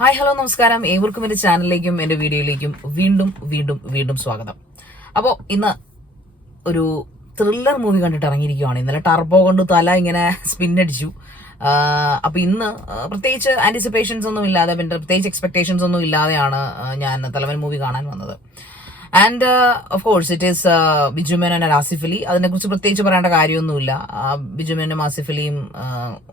Hi hello നമസ്കാരം. ഏവർക്കും എൻ്റെ ചാനലിലേക്കും എൻ്റെ വീഡിയോയിലേക്കും വീണ്ടും വീണ്ടും വീണ്ടും സ്വാഗതം. അപ്പോൾ ഇന്ന് ഒരു ത്രില്ലർ മൂവി കണ്ടിട്ട് ഇറങ്ങിയിരിക്കുകയാണ്. ഇന്നലെ ടർബോ കൊണ്ട് തല ഇങ്ങനെ സ്പിന്നടിച്ചു. അപ്പോൾ ഇന്ന് പ്രത്യേകിച്ച് ആൻറ്റിസിപ്പേഷൻസ് ഒന്നും ഇല്ലാതെ, പിന്നെ പ്രത്യേകിച്ച് എക്സ്പെക്ടേഷൻസ് ഒന്നും ഇല്ലാതെയാണ് ഞാൻ തലവൻ മൂവി കാണാൻ വന്നത്. And of course it is Biju Menon and Asif Ali. അതിനെക്കുറിച്ച് പ്രത്യേകിച്ച് പറയേണ്ട കാര്യമൊന്നുമില്ല. ബിജു മേനോനും ആസിഫ് അലിയും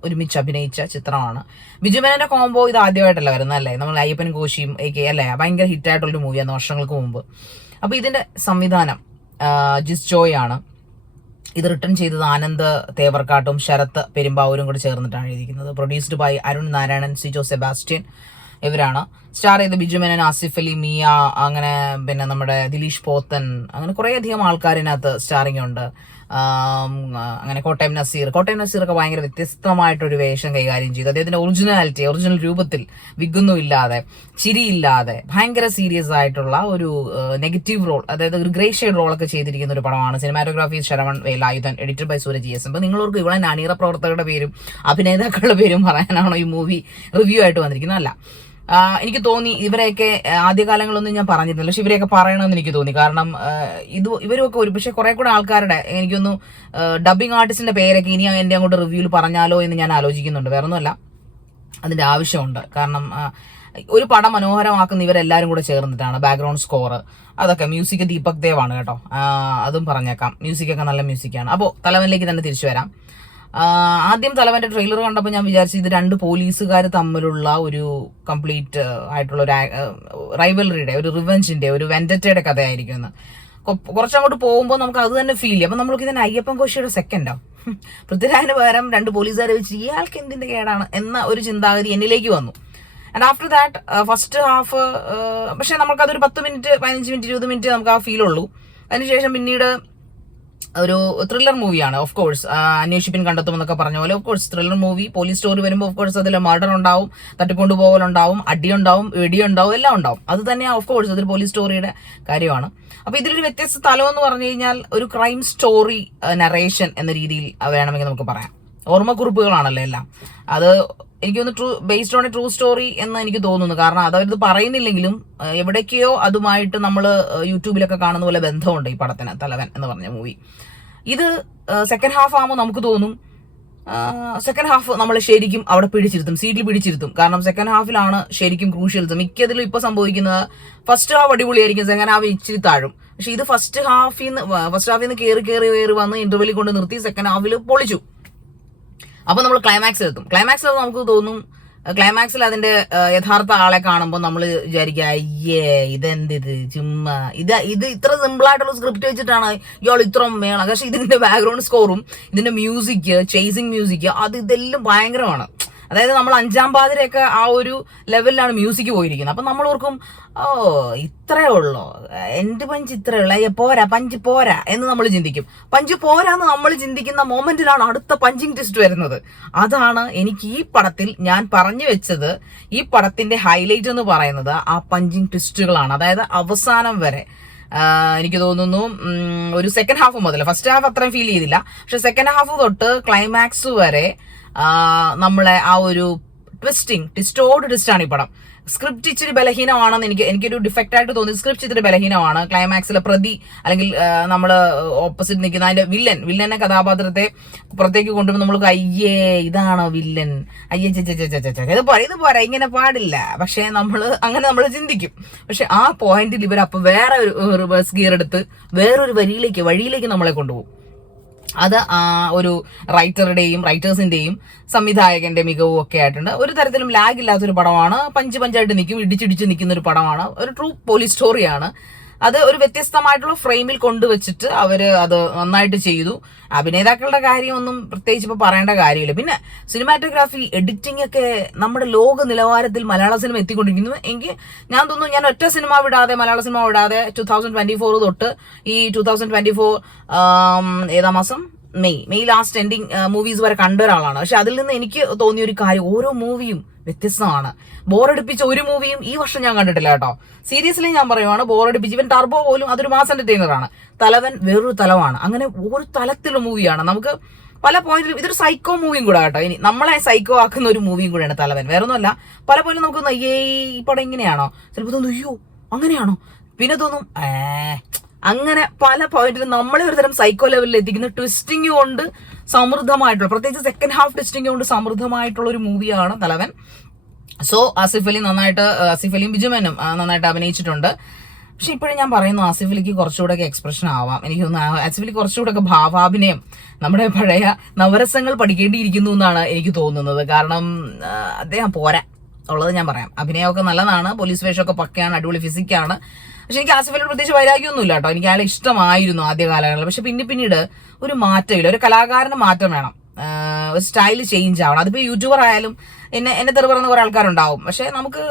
ഒരുമിച്ച് അഭിനയിച്ച ചിത്രമാണ്. ബിജു മേനോന്റെ കോംബോ ഇത് ആദ്യമായിട്ടല്ല വരുന്നത്, അല്ലേ? നമ്മൾ അയ്യപ്പൻ കോശിയും അല്ലേ, ഭയങ്കര ഹിറ്റായിട്ടുള്ളൊരു മൂവിയാണ് വർഷങ്ങൾക്ക് മുമ്പ്. അപ്പോൾ ഇതിന്റെ സംവിധാനം ജിസ് ജോയ് ആണ്. ഇത് റിട്ടേൺ ചെയ്തത് ആനന്ദ് തേവർക്കാട്ടും ശരത്ത് പെരുമ്പാവൂരും കൂടി ചേർന്നിട്ടാണ് എഴുതിയിരിക്കുന്നത്. പ്രൊഡ്യൂസ്ഡ് ബൈ അരുൺ നാരായണൻ, സിജോ സെബാസ്റ്റ്യൻ ഇവരാണ്. സ്റ്റാർ ചെയ്ത് ബിജു മേനോൻ, ആസിഫ് അലി, മിയ, അങ്ങനെ പിന്നെ നമ്മുടെ ദിലീഷ് പോത്തൻ, അങ്ങനെ കുറേയധികം ആൾക്കാരിനകത്ത് സ്റ്റാറിങ് ഉണ്ട്. അങ്ങനെ കോട്ടയം നസീറൊക്കെ ഭയങ്കര വ്യത്യസ്തമായിട്ടൊരു വേഷം കൈകാര്യം ചെയ്തു. അദ്ദേഹത്തിന്റെ ഒറിജിനൽ രൂപത്തിൽ വിഗൊന്നും ഇല്ലാതെ, ചിരിയില്ലാതെ, ഭയങ്കര സീരിയസ് ആയിട്ടുള്ള ഒരു നെഗറ്റീവ് റോൾ, അതായത് ഒരു ഗ്രേ ഷെയ്ഡ് റോളൊക്കെ ചെയ്തിരിക്കുന്ന ഒരു പടമാണ്. Cinematography Saravan Velayudhan, edited by Sooraj GS. അപ്പോൾ നിങ്ങളോർക്ക് ഇവിടെ അണിയറ പ്രവർത്തകരുടെ പേരും അഭിനേതാക്കളുടെ പേരും പറയാനാണോ ഈ മൂവി റിവ്യൂ ആയിട്ട് വന്നിരിക്കുന്നത്? അല്ല, എനിക്ക് തോന്നി ഇവരെയൊക്കെ ആദ്യകാലങ്ങളൊന്നും ഞാൻ പറഞ്ഞിരുന്നില്ല, പക്ഷെ ഇവരെയൊക്കെ പറയണമെന്ന് എനിക്ക് തോന്നി. കാരണം ഇവരൊക്കെ ഒരു പക്ഷെ കുറെ കൂടെ ആൾക്കാരുടെ, എനിക്കൊന്നു ഡബിങ് ആർട്ടിസ്റ്റിന്റെ പേരൊക്കെ ഇനി എന്റെ അങ്ങോട്ട് റിവ്യൂവിൽ പറഞ്ഞാലോ എന്ന് ഞാൻ ആലോചിക്കുന്നുണ്ട്. വേറൊന്നുമല്ല, അതിന്റെ ആവശ്യമുണ്ട്. കാരണം ഒരു പടം മനോഹരമാക്കുന്ന ഇവരെല്ലാരും കൂടെ ചേർന്നിട്ടാണ്. ബാക്ക്ഗ്രൗണ്ട് സ്കോർ, അതൊക്കെ മ്യൂസിക് ദീപക് ദേവ് ആണ് കേട്ടോ, അതും പറഞ്ഞേക്കാം. മ്യൂസിക്കൊക്കെ നല്ല മ്യൂസിക്കാണ്. അപ്പോൾ തലവനിലേക്ക് തന്നെ തിരിച്ചു വരാം. ആദ്യം തലവന്റെ ട്രെയിലർ കണ്ടപ്പോൾ ഞാൻ വിചാരിച്ചു ഇത് രണ്ട് പോലീസുകാർ തമ്മിലുള്ള ഒരു കംപ്ലീറ്റ് ആയിട്ടുള്ള ഒരു റൈവലറിയുടെ, ഒരു റിവെഞ്ചിന്റെ, ഒരു വെൻഡറ്റയുടെ കഥയായിരിക്കും എന്ന്. കുറച്ചങ്ങോട്ട് പോകുമ്പോൾ നമുക്ക് അത് തന്നെ ഫീൽ ചെയ്യും. അപ്പൊ നമ്മൾക്ക് ഇതിന് അയ്യപ്പൻ കോശിയുടെ സെക്കൻഡോ, പൃഥ്വിരാജിന് പകരം രണ്ട് പോലീസുകാരെ വെച്ച് ഇയാൾക്ക് എന്തിന്റെ കേടാണ് എന്ന ഒരു ചിന്താഗതി എന്നിലേക്ക് വന്നു. And after that first half, പക്ഷെ നമുക്കതൊരു 10 മിനിറ്റ് 15 മിനിറ്റ് 20 മിനിറ്റ് നമുക്ക് ആ ഫീൽ ഉള്ളൂ. അതിനുശേഷം പിന്നീട് ഒരു ത്രില്ലർ മൂവിയാണ്. ഓഫ് കോഴ്സ് അന്വേഷിപ്പിൻ കണ്ടെത്തുമെന്നൊക്കെ പറഞ്ഞ പോലെ, of course thriller movie, police story വരുമ്പോൾ ഓഫ് കോഴ്സ് അതിൽ മർഡർ ഉണ്ടാവും, തട്ടിക്കൊണ്ടുപോകലുണ്ടാവും, അടിയുണ്ടാവും, വെടിയുണ്ടാവും, എല്ലാം ഉണ്ടാവും. അത് തന്നെയാണ് ഓഫ് കോഴ്സ് അതൊരു പോലീസ് സ്റ്റോറിയുടെ കാര്യമാണ്. അപ്പൊ ഇതിലൊരു വ്യത്യസ്ത തലം എന്ന് പറഞ്ഞു കഴിഞ്ഞാൽ ഒരു ക്രൈം സ്റ്റോറി നറേഷൻ എന്ന രീതിയിൽ വേണമെങ്കിൽ നമുക്ക് പറയാം. ഓർമ്മക്കുറിപ്പുകളാണല്ലോ എല്ലാം. അത് എനിക്കൊന്ന് based on A true story എന്ന് എനിക്ക് തോന്നുന്നു. കാരണം അതവരിത് പറയുന്നില്ലെങ്കിലും എവിടേക്കോ അതുമായിട്ട് നമ്മൾ യൂട്യൂബിലൊക്കെ കാണുന്ന പോലെ ബന്ധമുണ്ട് ഈ പടത്തിന്, തലവൻ എന്ന് പറഞ്ഞ മൂവി. ഇത് സെക്കൻഡ് ഹാഫ് ആകുമ്പോൾ നമുക്ക് തോന്നും സെക്കൻഡ് ഹാഫ് നമ്മൾ ശരിക്കും അവിടെ സീറ്റിൽ പിടിച്ചിരുത്തും. കാരണം സെക്കൻഡ് ഹാഫിലാണ് ശരിക്കും ക്രൂഷ്യൽസ്. മിക്കതിലും ഇപ്പൊ സംഭവിക്കുന്നത് ഫസ്റ്റ് ഹാഫ് അടിപൊളിയായിരിക്കും, സെക്കൻഡ് ഹാഫ് ഇച്ചിരി താഴും. പക്ഷെ ഇത് ഫസ്റ്റ് ഹാഫിൽ നിന്ന് കയറി വന്ന് ഇന്റർവെല്ലിൽ കൊണ്ട് നിർത്തി സെക്കൻഡ് ഹാഫിൽ പൊളിച്ചു. അപ്പൊ നമ്മൾ ക്ലൈമാക്സിൽ എത്തും. ക്ലൈമാക്സിൽ നമുക്ക് തോന്നും, ക്ലൈമാക്സിൽ അതിന്റെ യഥാർത്ഥ ആളെ കാണുമ്പോൾ നമ്മൾ വിചാരിക്കുക, അയ്യേ ഇതെന്തിത് ചുമ്മാ, ഇത് ഇത്ര സിമ്പിൾ ആയിട്ടുള്ള സ്ക്രിപ്റ്റ് വെച്ചിട്ടാണ് ഇയാൾ ഇത്ര മേള. പക്ഷെ ഇതിന്റെ ബാക്ക്ഗ്രൗണ്ട് സ്കോറും ഇതിന്റെ മ്യൂസിക്, ചേസിങ് മ്യൂസിക്, ഇതെല്ലാം ഭയങ്കരമാണ്. അതായത് നമ്മൾ അഞ്ചാം പാതിരയൊക്കെ ആ ഒരു ലെവലിലാണ് മ്യൂസിക് പോയിരിക്കുന്നത്. അപ്പൊ നമ്മൾ ഓർക്കും, ഓ ഇത്രേ ഉള്ളോ, എന്റെ പഞ്ച് ഇത്രേ ഉള്ളൂ, പഞ്ച് പോരാ എന്ന് നമ്മൾ ചിന്തിക്കും. പഞ്ച് പോരാന്ന് നമ്മൾ ചിന്തിക്കുന്ന മൊമെന്റിലാണ് അടുത്ത പഞ്ചിങ് ട്വിസ്റ്റ് വരുന്നത്. അതാണ് എനിക്ക് ഈ പടത്തിൽ ഞാൻ പറഞ്ഞു വെച്ചത്. ഈ പടത്തിന്റെ ഹൈലൈറ്റ് എന്ന് പറയുന്നത് ആ പഞ്ചിങ് ട്വിസ്റ്റുകളാണ്. അതായത് അവസാനം വരെ എനിക്ക് തോന്നുന്നു ഒരു സെക്കൻഡ് ഹാഫ് മുതൽ, ഫസ്റ്റ് ഹാഫ് അത്രയും ഫീൽ ചെയ്തില്ല, പക്ഷെ സെക്കൻഡ് ഹാഫ് തൊട്ട് ക്ലൈമാക്സ് വരെ നമ്മളെ ആ ഒരു ട്വിസ്റ്റോട് ട്വിസ്റ്റാണ് ഈ പടം. സ്ക്രിപ്റ്റ് ഇച്ചിരി ബലഹീനമാണെന്ന് എനിക്കൊരു ഡിഫക്റ്റ് ആയിട്ട് തോന്നി. സ്ക്രിപ്റ്റ് ഇച്ചിരി ബലഹീനമാണ്. ക്ലൈമാക്സിലെ പ്രതി, അല്ലെങ്കിൽ നമ്മള് ഓപ്പോസിറ്റ് നിൽക്കുന്ന അതിന്റെ വില്ലനെ കഥാപാത്രത്തെ പുറത്തേക്ക് കൊണ്ടുപോയി നമ്മൾക്ക് അയ്യേ ഇതാണോ വില്ലൻ, അയ്യേ ഇത് പോരാ, ഇങ്ങനെ പാടില്ല. പക്ഷെ നമ്മൾ ചിന്തിക്കും. പക്ഷെ ആ പോയിന്റിൽ ഇവരപ്പൊ വേറെ ഒരു റിവേഴ്സ് ഗിയർ എടുത്ത് വേറൊരു വഴിയിലേക്ക് നമ്മളെ കൊണ്ടുപോകും. അത് ഒരു റൈറ്റേഴ്സിന്റെയും സംവിധായകന്റെ മികവും ഒക്കെ ആയിട്ടുണ്ട്. ഒരു തരത്തിലും ലാഗ് ഇല്ലാത്തൊരു പടമാണ്. പഞ്ചായിട്ട് നിൽക്കും, ഇടിച്ചിടിച്ച് നിൽക്കുന്ന ഒരു പടമാണ്. ഒരു ട്രൂ പോലീസ് സ്റ്റോറിയാണ്. അത് ഒരു വ്യത്യസ്തമായിട്ടുള്ള ഫ്രെയിമിൽ കൊണ്ടുവച്ചിട്ട് അവര് അത് നന്നായിട്ട് ചെയ്തു. അഭിനേതാക്കളുടെ കാര്യമൊന്നും പ്രത്യേകിച്ച് ഇപ്പൊ പറയേണ്ട കാര്യമില്ല. പിന്നെ സിനിമാറ്റോഗ്രാഫി, എഡിറ്റിംഗ് ഒക്കെ നമ്മുടെ ലോക നിലവാരത്തിൽ മലയാള സിനിമ എത്തിക്കൊണ്ടിരിക്കുന്നു. എനിക്ക് ഞാൻ തോന്നുന്നു, ഞാൻ ഒറ്റ മലയാള സിനിമ വിടാതെ 2024 തൊട്ട് ഈ 2024 ഏതാ മാസം, മെയ് ലാസ്റ്റ് എൻഡിങ് മൂവീസ് വരെ കണ്ട ഒരാളാണ്. പക്ഷെ അതിൽ നിന്ന് എനിക്ക് തോന്നിയ ഒരു കാര്യം, ഓരോ മൂവിയും വ്യത്യസ്തമാണ്. ബോറടിപ്പിച്ച ഒരു മൂവിയും ഈ വർഷം ഞാൻ കണ്ടിട്ടില്ല കേട്ടോ. സീരിയസ്ലി ഞാൻ പറയുവാണ്, ബോറടിപ്പിച്ച്. ഇവൻ ടർബോ പോലും അതൊരു മാസ് എന്റർടൈനറാണ്. തലവൻ വേറൊരു തലമാണ്. അങ്ങനെ ഒരു തലത്തിലുള്ള മൂവിയാണ്. നമുക്ക് പല പോയിന്റിലും ഇതൊരു സൈക്കോ മൂവിയും കൂടെ കേട്ടോ. ഇനി നമ്മളെ സൈക്കോ ആക്കുന്ന ഒരു മൂവിയും കൂടെയാണ് തലവൻ. വേറെ ഒന്നുമല്ല, പല പോയിന്റിലും നമുക്ക് അയ്യേ ഈ പടം ഇങ്ങനെയാണോ, ചിലപ്പോൾ തോന്നും അയ്യോ അങ്ങനെയാണോ, പിന്നെ തോന്നും അങ്ങനെ പല പോയിന്റിലും നമ്മളെ ഒരു തരം സൈക്കോ ലെവലിൽ എത്തിക്കുന്ന ട്വിസ്റ്റിംഗ് കൊണ്ട് സമൃദ്ധമായിട്ടുള്ള, പ്രത്യേകിച്ച് സെക്കൻഡ് ഹാഫ് ട്വിസ്റ്റിംഗ് കൊണ്ട് സമൃദ്ധമായിട്ടുള്ള ഒരു മൂവിയാണ് തലവൻ. സോ ആസിഫ് അലിയും ബിജുമേനും നന്നായിട്ട് അഭിനയിച്ചിട്ടുണ്ട്. പക്ഷെ ഇപ്പോഴും ഞാൻ പറയുന്നു, ആസിഫ് അലിക്ക് കുറച്ചുകൂടെ എക്സ്പ്രഷൻ ആവാം. എനിക്ക് തോന്നുന്നു ആസിഫ് അലി കുറച്ചുകൂടെ ഭാവാഭിനയം, നമ്മുടെ പഴയ നവരസങ്ങൾ പഠിക്കേണ്ടിയിരിക്കുന്നു എന്നാണ് എനിക്ക് തോന്നുന്നത്. കാരണം അദ്ദേഹം പോരാ ഉള്ളത് ഞാൻ പറയാം. അഭിനയമൊക്കെ നല്ലതാണ്, പോലീസ് വേഷമൊക്കെ പക്കയാണ്, അടിപൊളി ഫിസിക്കാണ്. പക്ഷെ എനിക്ക് ആസിഫ് അലിയോട് പ്രത്യേകിച്ച് വൈരാഗ്യമൊന്നുമില്ല കേട്ടോ. എനിക്ക് അയാളെ ഇഷ്ടമായിരുന്നു ആദ്യ കാലങ്ങളിൽ. പക്ഷെ പിന്നീട് ഒരു മാറ്റമില്ല. ഒരു കലാകാരന് മാറ്റം വേണം, ഒരു സ്റ്റൈൽ ചേഞ്ച് ആവണം. അതിപ്പോ യൂട്യൂബർ ആയാലും എന്നെ തെറി പറയുന്ന കുറെ ആൾക്കാരുണ്ടാവും. പക്ഷെ നമുക്ക്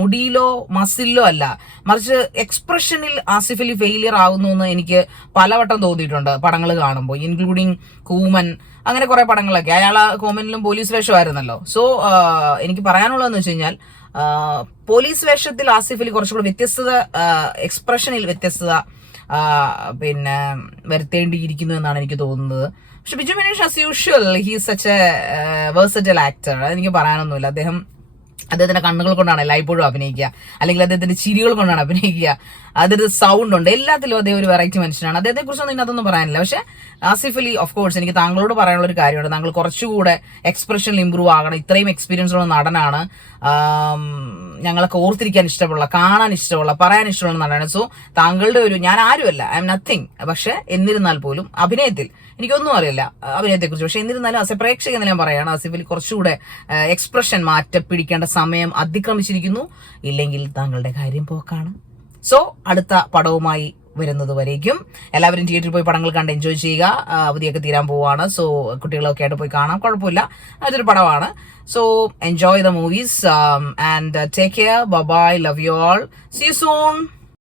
മുടിയിലോ മസിലോ അല്ല, മറിച്ച് എക്സ്പ്രഷനിൽ ആസിഫ് അലി ഫെയിലിയർ ആവുന്നു എന്ന് എനിക്ക് പലവട്ടം തോന്നിയിട്ടുണ്ട് പടങ്ങൾ കാണുമ്പോൾ, ഇൻക്ലൂഡിങ് കൂമൻ, അങ്ങനെ കുറെ പടങ്ങളൊക്കെ. അയാളെ കോമനിലും പോലീസ് വേഷമായിരുന്നല്ലോ. സോ എനിക്ക് പറയാനുള്ളതെന്ന് വെച്ച് കഴിഞ്ഞാൽ, പോലീസ് വേഷത്തിൽ ആസിഫ് അലി കുറച്ചുകൂടെ വ്യത്യസ്തത, എക്സ്പ്രഷനിൽ വ്യത്യസ്തത പിന്നെ വരുത്തേണ്ടിയിരിക്കുന്നു എന്നാണ് എനിക്ക് തോന്നുന്നത്. പക്ഷെ Biju Manish as usual he's such A versatile actor. അതെനിക്ക് പറയാനൊന്നുമില്ല. അദ്ദേഹത്തിന്റെ കണ്ണുകൾ കൊണ്ടാണ് എല്ലായ്പ്പോഴും അഭിനയിക്കുക, അല്ലെങ്കിൽ അദ്ദേഹത്തിന്റെ ചിരികൾ കൊണ്ടാണ് അഭിനയിക്കുക. അതൊരു സൗണ്ട് ഉണ്ട്, എല്ലാത്തിലും അദ്ദേഹം ഒരു വെറൈറ്റി മനുഷ്യനാണ്. അദ്ദേഹത്തെ കുറിച്ചൊന്നും ഇതിനകത്തൊന്നും പറയാനില്ല. പക്ഷെ ആസിഫ് അലി ഓഫ് കോഴ്സ് എനിക്ക് താങ്കളോട് പറയാനുള്ള ഒരു കാര്യമുണ്ട്. താങ്കൾ കുറച്ചുകൂടെ എക്സ്പ്രഷനിൽ ഇമ്പ്രൂവ് ആകണം. ഇത്രയും എക്സ്പീരിയൻസ് ഉള്ള നടനാണ്, ഞങ്ങളൊക്കെ ഓർത്തിരിക്കാൻ ഇഷ്ടമുള്ള, കാണാൻ ഇഷ്ടമുള്ള, പറയാൻ ഇഷ്ടമുള്ള നടനാണ്. സോ താങ്കളുടെ ഞാൻ ആരുമല്ല, ഐ എം നത്തിങ്. പക്ഷെ എന്നിരുന്നാൽ പോലും അഭിനയത്തിൽ എനിക്കൊന്നും അറിയില്ല അഭിനയത്തെക്കുറിച്ച്. പക്ഷെ എന്നിരുന്നാലും ആസ് എ പ്രേക്ഷകൻ എന്ന് ഞാൻ പറയുകയാണ്, ആസിഫ് അലി കുറച്ചുകൂടെ എക്സ്പ്രഷൻ മാറ്റപ്പിടിക്കേണ്ട സമയം അതിക്രമിച്ചിരിക്കുന്നു. ഇല്ലെങ്കിൽ താങ്കളുടെ കാര്യം പോക്കാണ്. സോ അടുത്ത പടവുമായി വരുന്നത് വരേക്കും എല്ലാവരും തിയേറ്ററിൽ പോയി പടങ്ങൾ കണ്ട് എൻജോയ് ചെയ്യുക. അവധിയൊക്കെ തീരാൻ പോവാണ്. സോ കുട്ടികളൊക്കെ ആയിട്ട് പോയി കാണാം, കുഴപ്പമില്ല, അതൊരു പടമാണ്. So enjoy the movies and take care. Bye bye, love you all, see you soon.